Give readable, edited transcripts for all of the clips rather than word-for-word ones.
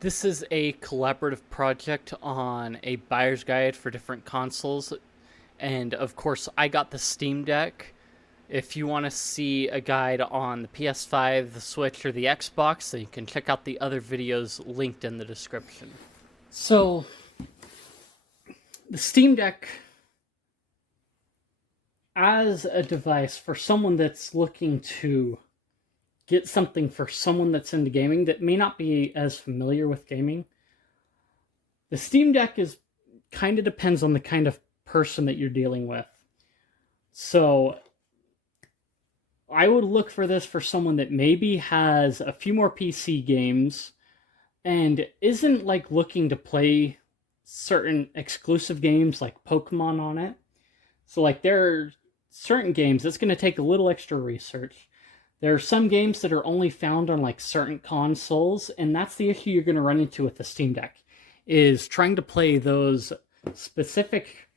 This is a collaborative project on a buyer's guide for different consoles. And of course, I got the Steam Deck. If you want to see a guide on the PS5, the Switch, or the Xbox, then you can check out the other videos linked in the description. So, the Steam Deck, as a device for someone that's looking to get something for someone that's into gaming that may not be as familiar with gaming, the Steam Deck is kind of depends on the kind of person that you're dealing with. So I would look for this for someone that maybe has a few more PC games and isn't like looking to play certain exclusive games like Pokemon on it. So like there are certain games that's going to take a little extra research. There are some games that are only found on like certain consoles, and that's the issue you're going to run into with the Steam Deck, is trying to play those specific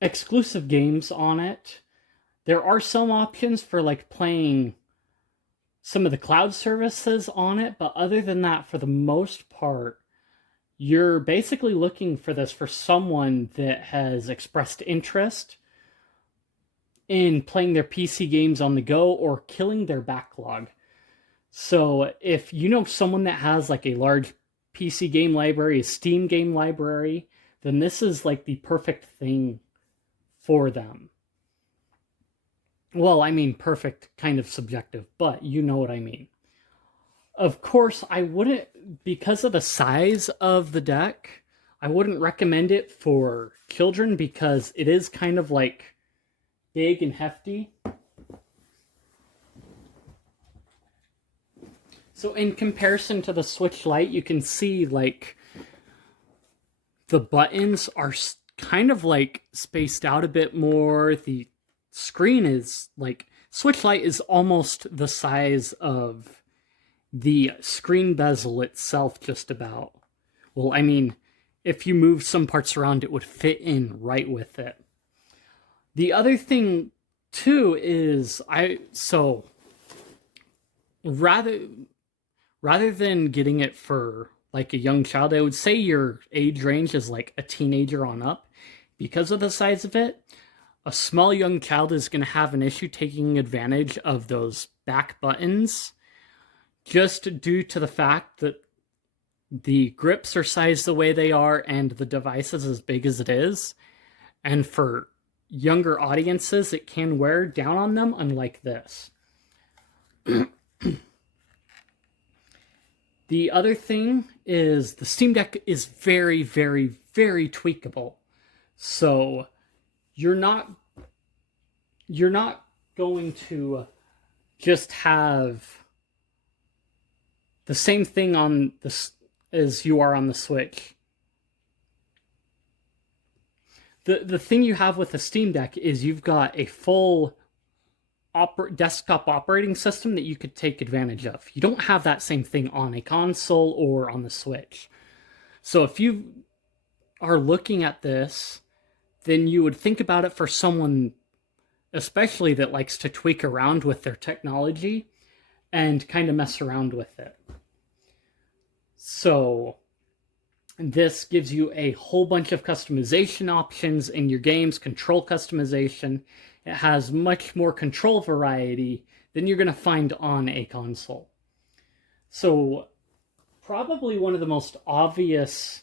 exclusive games on it. There are some options for like playing some of the cloud services on it, but other than that, for the most part, you're basically looking for this for someone that has expressed interest in playing their PC games on the go or killing their backlog. So if you know someone that has like a large PC game library, a Steam game library, then this is like the perfect thing for them. Well, I mean, perfect, kind of subjective, but you know what I mean. Of course, I wouldn't, because of the size of the deck, I wouldn't recommend it for children because it is kind of like big and hefty. So in comparison to the Switch Lite, you can see like the buttons are kind of like spaced out a bit more. The screen is like, Switch Lite is almost the size of the screen bezel itself, just about. Well, I mean, if you move some parts around, it would fit in right with it. The other thing too is rather than getting it for like a young child, I would say your age range is like a teenager on up. Because of the size of it, a small young child is going to have an issue taking advantage of those back buttons, just due to the fact that the grips are sized the way they are and the device is as big as it is. And for younger audiences, it can wear down on them, unlike this. The other thing is the Steam Deck is very, very, very tweakable. So you're not going to just have the same thing on this as you are on the Switch. The thing you have with the Steam Deck is you've got a full desktop operating system that you could take advantage of. You don't have that same thing on a console or on the Switch. So if you are looking at this, then you would think about it for someone especially that likes to tweak around with their technology and kind of mess around with it. So this gives you a whole bunch of customization options in your games, control customization. It has much more control variety than you're going to find on a console. So probably one of the most obvious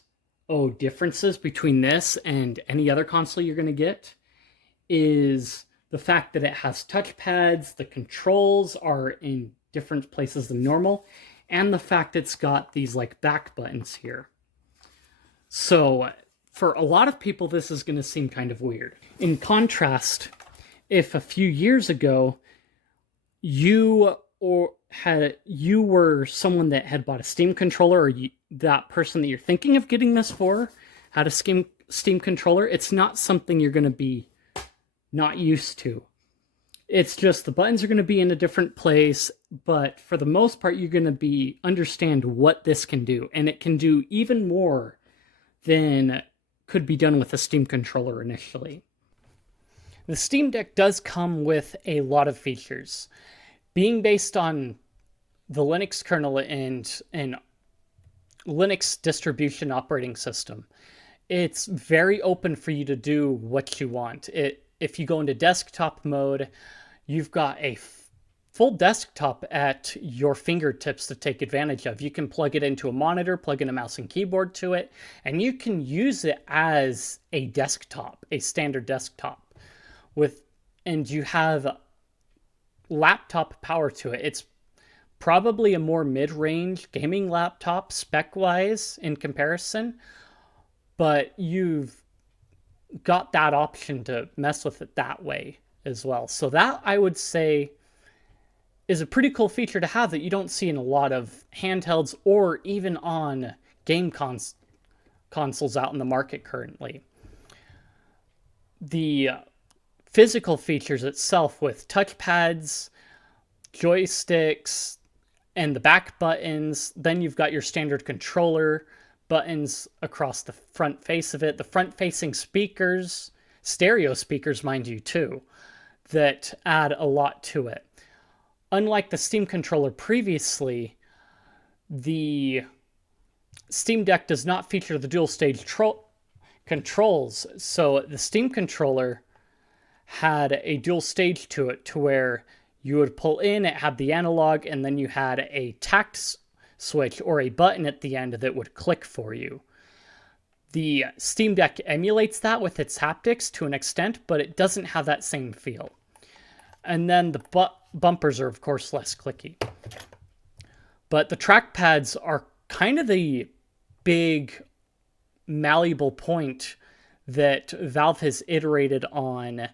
differences between this and any other console you're going to get is the fact that it has touchpads, the controls are in different places than normal, and the fact it's got these like back buttons here. So for a lot of people, this is going to seem kind of weird. In contrast, if a few years ago you were someone that had bought a Steam controller, or that person that you're thinking of getting this for had a Steam controller, it's not something you're going to be not used to. It's just the buttons are going to be in a different place, but for the most part, you're going to understand what this can do, and it can do even more than could be done with a Steam controller initially. The Steam Deck does come with a lot of features. Being based on the Linux kernel and Linux distribution operating system. It's very open for you to do what you want. If you go into desktop mode, you've got a full desktop at your fingertips to take advantage of. You can plug it into a monitor, plug in a mouse and keyboard to it, and you can use it as a desktop, a standard desktop and you have laptop power to it. It's probably a more mid-range gaming laptop spec-wise in comparison, but you've got that option to mess with it that way as well. So that, I would say, is a pretty cool feature to have that you don't see in a lot of handhelds or even on game consoles out in the market currently. The physical features itself with touchpads, joysticks, and the back buttons. Then you've got your standard controller buttons across the front face of it, the front-facing speakers, stereo speakers, mind you, too, that add a lot to it. Unlike the Steam controller previously, the Steam Deck does not feature the dual stage controls. So the Steam controller had a dual stage to it to where you would pull in, it had the analog, and then you had a tact switch or a button at the end that would click for you. The Steam Deck emulates that with its haptics to an extent, but it doesn't have that same feel. And then the bumpers are, of course, less clicky. But the trackpads are kind of the big malleable point that Valve has iterated on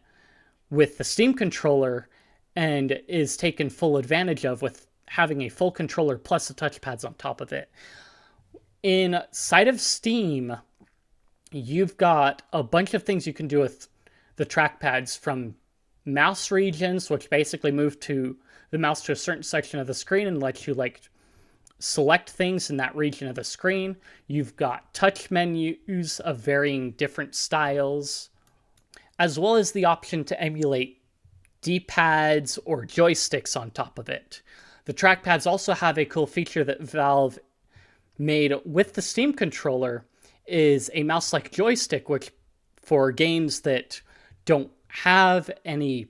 with the Steam controller and is taken full advantage of with having a full controller plus the touchpads on top of it. Inside of Steam, you've got a bunch of things you can do with the trackpads, from mouse regions, which basically move the mouse to a certain section of the screen and let you select things in that region of the screen. You've got touch menus of varying different styles, as well as the option to emulate D-pads or joysticks on top of it. The trackpads also have a cool feature that Valve made with the Steam controller, is a mouse-like joystick, which for games that don't have any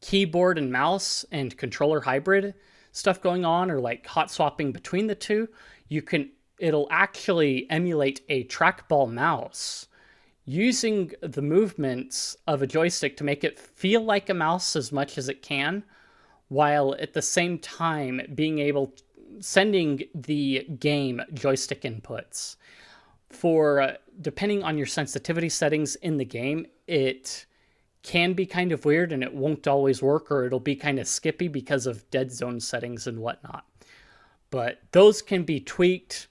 keyboard and mouse and controller hybrid stuff going on, or hot swapping between the two, it'll actually emulate a trackball mouse using the movements of a joystick to make it feel like a mouse as much as it can, while at the same time sending the game joystick inputs. Depending on your sensitivity settings in the game, it can be kind of weird and it won't always work, or it'll be kind of skippy because of dead zone settings and whatnot. But those can be tweaked.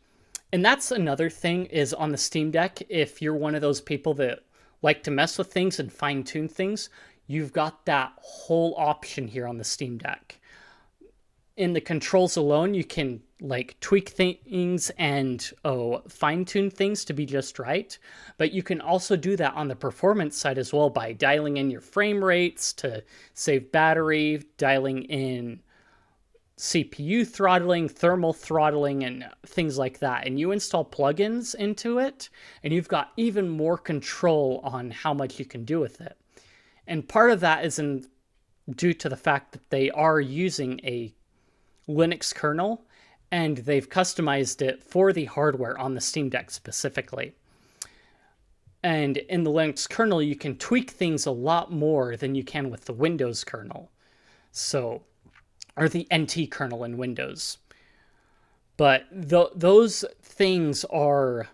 And that's another thing, is on the Steam Deck, if you're one of those people that like to mess with things and fine-tune things, you've got that whole option here on the Steam Deck. In the controls alone, you can tweak things and fine-tune things to be just right. But you can also do that on the performance side as well by dialing in your frame rates to save battery, dialing in CPU throttling, thermal throttling, and things like that. And you install plugins into it, and you've got even more control on how much you can do with it. And part of that is due to the fact that they are using a Linux kernel, and they've customized it for the hardware on the Steam Deck specifically. And in the Linux kernel, you can tweak things a lot more than you can with the Windows kernel. Or the NT kernel in Windows. But those things are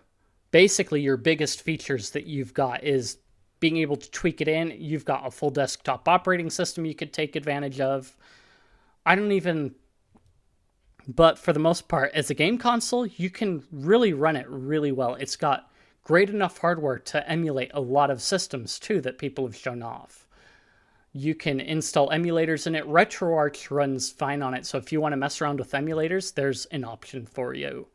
basically your biggest features that you've got, is being able to tweak it in. You've got a full desktop operating system you could take advantage of. But for the most part, as a game console, you can really run it really well. It's got great enough hardware to emulate a lot of systems, too, that people have shown off. You can install emulators in it. RetroArch runs fine on it, so if you want to mess around with emulators, there's an option for you.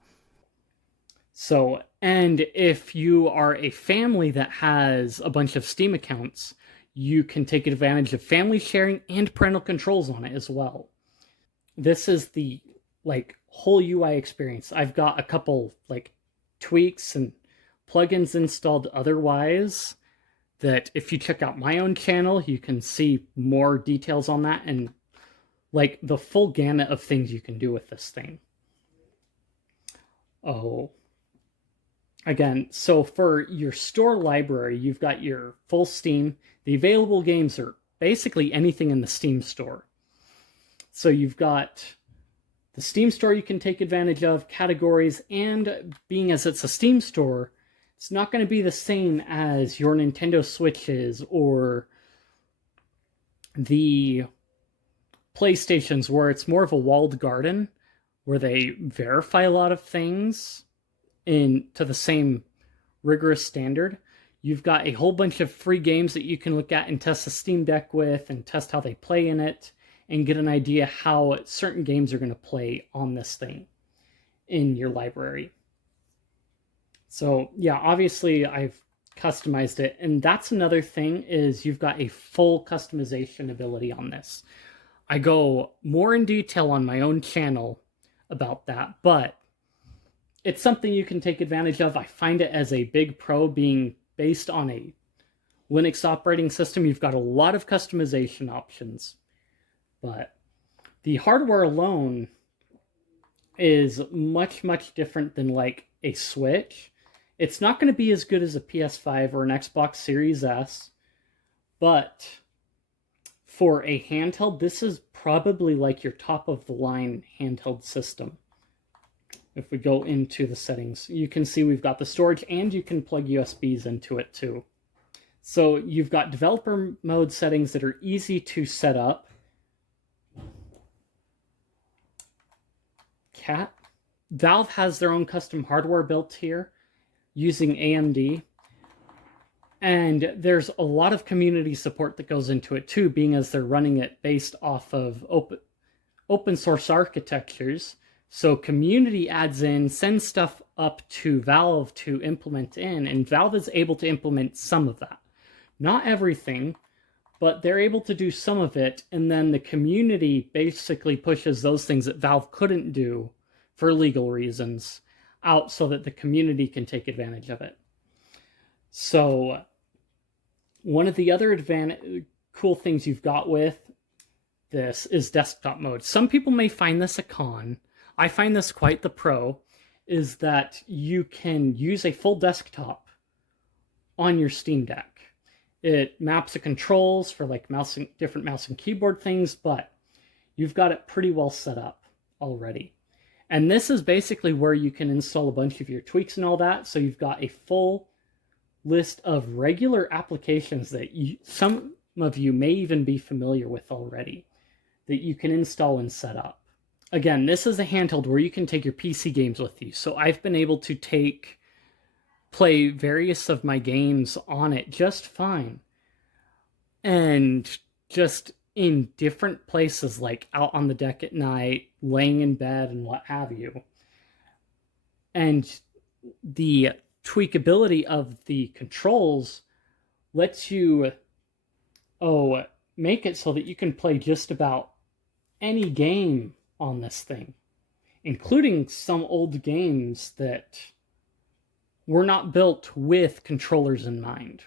And if you are a family that has a bunch of Steam accounts, you can take advantage of family sharing and parental controls on it as well. This is the like whole UI experience. I've got a couple like tweaks and plugins installed otherwise that if you check out my own channel, you can see more details on that and like the full gamut of things you can do with this thing. Oh, again, so for your store library, you've got your full Steam. The available games are basically anything in the Steam store. So you've got the Steam store you can take advantage of, categories, and being as it's a Steam store, it's not going to be the same as your Nintendo Switches or the PlayStations, where it's more of a walled garden, where they verify a lot of things to the same rigorous standard. You've got a whole bunch of free games that you can look at and test the Steam Deck with and test how they play in it and get an idea how certain games are going to play on this thing in your library. So yeah, obviously I've customized it, and that's another thing is you've got a full customization ability on this. I go more in detail on my own channel about that, but it's something you can take advantage of. I find it as a big pro being based on a Linux operating system. You've got a lot of customization options, but the hardware alone is much, much different than like a Switch. It's not going to be as good as a PS5 or an Xbox Series S, but for a handheld, this is probably like your top of the line handheld system. If we go into the settings, you can see we've got the storage and you can plug USBs into it too. So you've got developer mode settings that are easy to set up. Valve has their own custom hardware built here using AMD. And there's a lot of community support that goes into it too, being as they're running it based off of open source architectures. So community adds in, sends stuff up to Valve to implement in, and Valve is able to implement some of that. Not everything, but they're able to do some of it, and then the community basically pushes those things that Valve couldn't do for legal reasons out so that the community can take advantage of it. So one of the other cool things you've got with this is desktop mode. Some people may find this a con. I find this quite the pro, is that you can use a full desktop on your Steam Deck. It maps the controls for like different mouse and keyboard things, but you've got it pretty well set up already. And this is basically where you can install a bunch of your tweaks and all that. So you've got a full list of regular applications that some of you may even be familiar with already that you can install and set up. Again, this is a handheld where you can take your PC games with you. So I've been able to play various of my games on it just fine. And just in different places, like out on the deck at night, laying in bed and what have you. And the tweakability of the controls lets you make it so that you can play just about any game on this thing, including some old games that were not built with controllers in mind.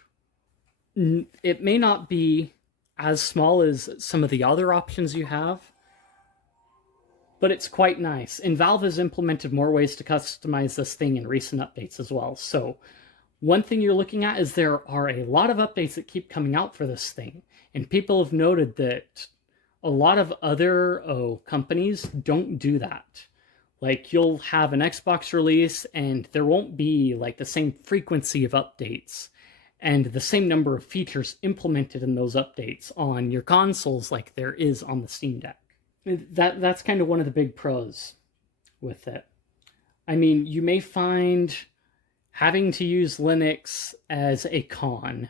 It may not be as small as some of the other options you have, but it's quite nice. And Valve has implemented more ways to customize this thing in recent updates as well. So one thing you're looking at is there are a lot of updates that keep coming out for this thing. And people have noted that a lot of other companies don't do that. Like you'll have an Xbox release and there won't be like the same frequency of updates and the same number of features implemented in those updates on your consoles like there is on the Steam Deck. That's kind of one of the big pros with it. I mean, you may find having to use Linux as a con.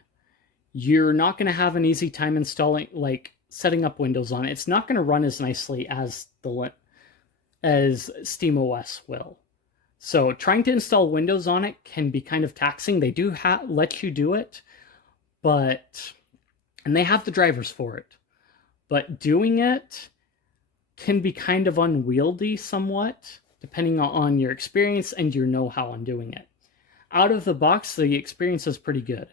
You're not going to have an easy time installing, like setting up Windows on it. It's not going to run as nicely as SteamOS will. So trying to install Windows on it can be kind of taxing. They do let you do it, and they have the drivers for it. But doing it can be kind of unwieldy somewhat, depending on your experience and your know-how on doing it. Out of the box, the experience is pretty good.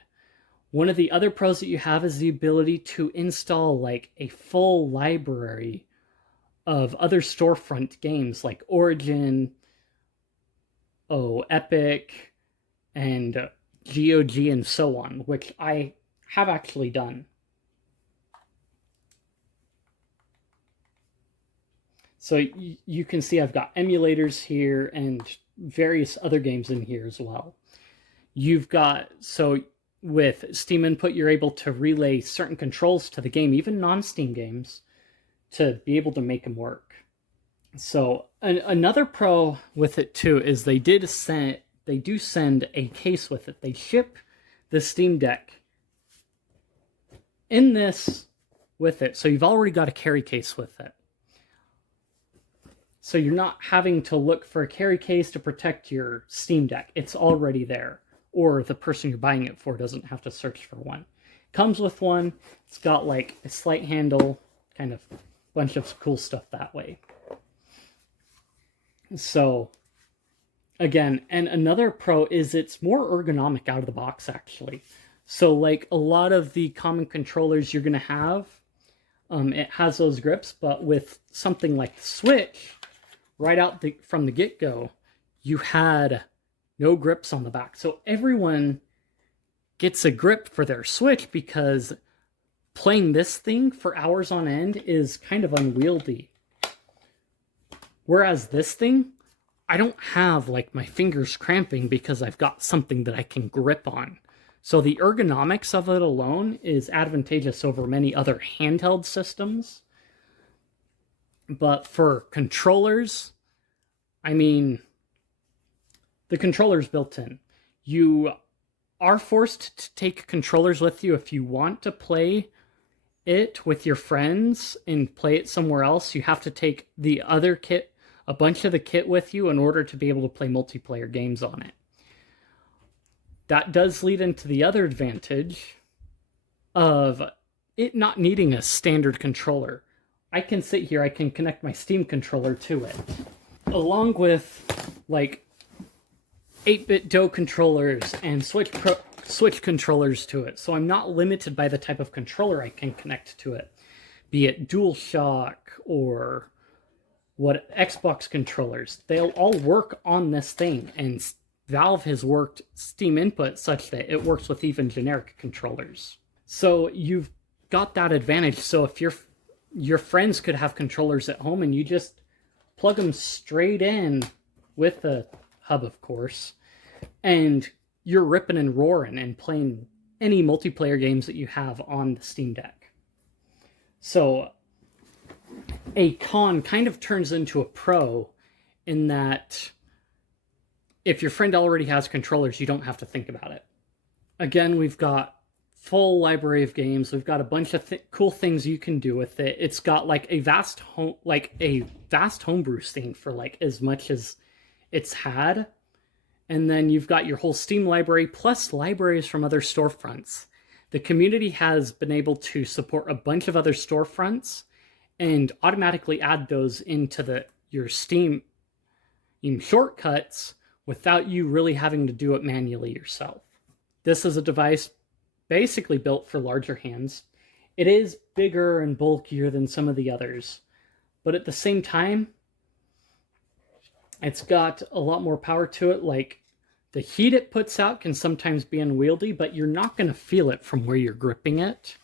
One of the other pros that you have is the ability to install like a full library of other storefront games like Origin, Epic, and GOG and so on, which I have actually done. So you can see I've got emulators here and various other games in here as well. You've got, so with Steam Input, you're able to relay certain controls to the game, even non-Steam games, to be able to make them work. So another pro with it too is they do send a case with it. They ship the Steam Deck in this with it, so you've already got a carry case with it. So you're not having to look for a carry case to protect your Steam Deck. It's already there. Or the person you're buying it for doesn't have to search for one. Comes with one. It's got like a slight handle, kind of bunch of cool stuff that way. So again, and another pro is it's more ergonomic out of the box actually. So like a lot of the common controllers you're going to have, it has those grips, but with something like the Switch, right out from the get-go, you had no grips on the back. So everyone gets a grip for their Switch because playing this thing for hours on end is kind of unwieldy. Whereas this thing, I don't have like my fingers cramping because I've got something that I can grip on. So the ergonomics of it alone is advantageous over many other handheld systems. But for controllers, I mean, the controller's built in. You are forced to take controllers with you if you want to play it with your friends and play it somewhere else. You have to take the other kit, a bunch of the kit with you in order to be able to play multiplayer games on it. That does lead into the other advantage of it not needing a standard controller. I can sit here, I can connect my Steam controller to it, along with like 8-bit DOE controllers and Switch controllers to it. So I'm not limited by the type of controller I can connect to it, be it DualShock or what Xbox controllers. They'll all work on this thing, and Valve has worked Steam Input such that it works with even generic controllers. So you've got that advantage. So if your friends could have controllers at home and you just plug them straight in with the hub, of course, and you're ripping and roaring and playing any multiplayer games that you have on the Steam Deck. So a con kind of turns into a pro in that if your friend already has controllers, you don't have to think about it. Again, we've got full library of games. We've got a bunch of cool things you can do with it. It's got like a vast homebrew scene for like as much as it's had. And then you've got your whole Steam library plus libraries from other storefronts. The community has been able to support a bunch of other storefronts and automatically add those into your Steam shortcuts without you really having to do it manually yourself. This is a device basically built for larger hands. It is bigger and bulkier than some of the others, but at the same time, it's got a lot more power to it. Like the heat it puts out can sometimes be unwieldy, but you're not going to feel it from where you're gripping it.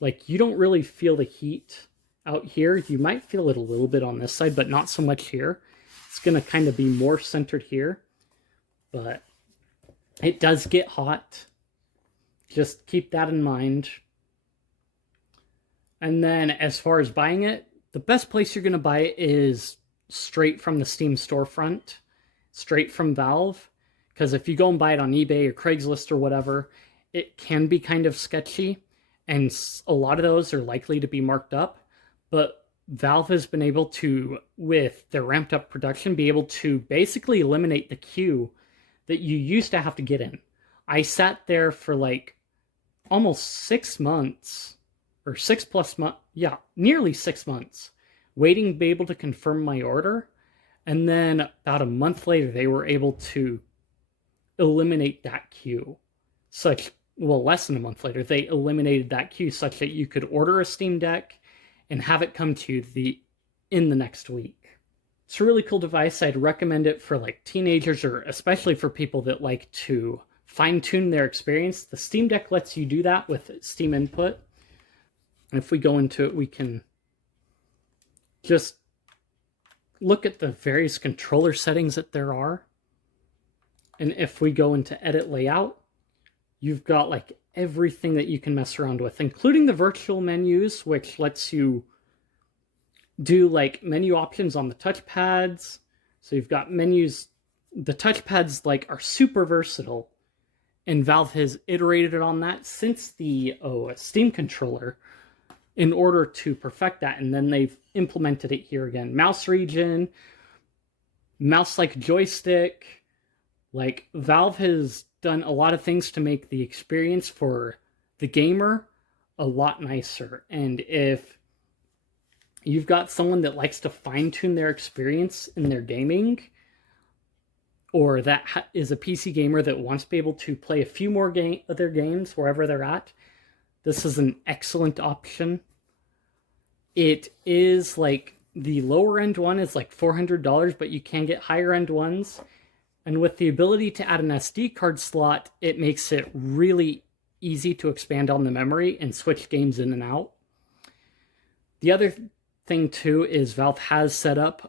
Like you don't really feel the heat out here. You might feel it a little bit on this side, but not so much here. It's going to kind of be more centered here, but it does get hot. Just keep that in mind. And then as far as buying it, the best place you're going to buy it is straight from the Steam storefront, straight from Valve. Because if you go and buy it on eBay or Craigslist or whatever, it can be kind of sketchy. And a lot of those are likely to be marked up. But Valve has been able to, with their ramped up production, be able to basically eliminate the queue that you used to have to get in. I sat there for like almost 6 months, or 6+ months, yeah, nearly 6 months, waiting to be able to confirm my order. And then about a month later, they were able to eliminate that queue. Less than a month later, they eliminated that queue such that you could order a Steam Deck and have it come to you in the next week. It's a really cool device. I'd recommend it for like teenagers, or especially for people that like to fine-tune their experience. The Steam Deck lets you do that with Steam Input. And if we go into it, we can just look at the various controller settings that there are. And if we go into Edit Layout, you've got like everything that you can mess around with, including the virtual menus, which lets you do like menu options on the touchpads. So you've got menus. The touchpads like are super versatile, and Valve has iterated on that since the Steam controller in order to perfect that, and then they've implemented it here again. Mouse region, mouse-like joystick. Like, Valve has done a lot of things to make the experience for the gamer a lot nicer. And if you've got someone that likes to fine-tune their experience in their gaming, or that is a PC gamer that wants to be able to play a few more of their games wherever they're at, this is an excellent option. It is like, the lower end one is like $400, but you can get higher end ones. And with the ability to add an SD card slot, it makes it really easy to expand on the memory and switch games in and out. The other thing too is Valve has set up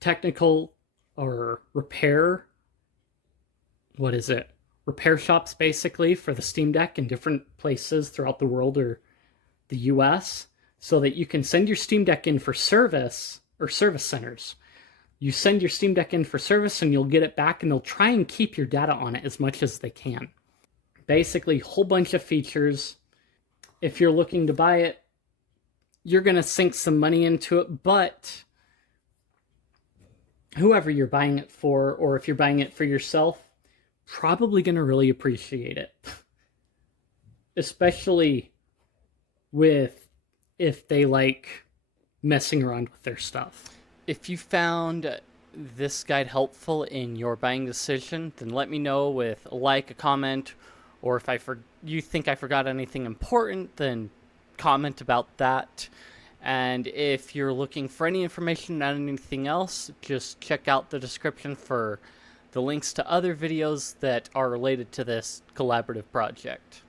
technical or repair shops basically for the Steam Deck in different places throughout the world or the US, so that you can send your Steam Deck in for service, or service centers. You send your Steam Deck in for service and you'll get it back, and they'll try and keep your data on it as much as they can. Basically, a whole bunch of features. If you're looking to buy it, you're going to sink some money into it, but whoever you're buying it for, or if you're buying it for yourself, probably going to really appreciate it. Especially if they like messing around with their stuff. If you found this guide helpful in your buying decision, then let me know with a like, a comment, or if you think I forgot anything important, then comment about that. And if you're looking for any information on anything else, just check out the description for the links to other videos that are related to this collaborative project.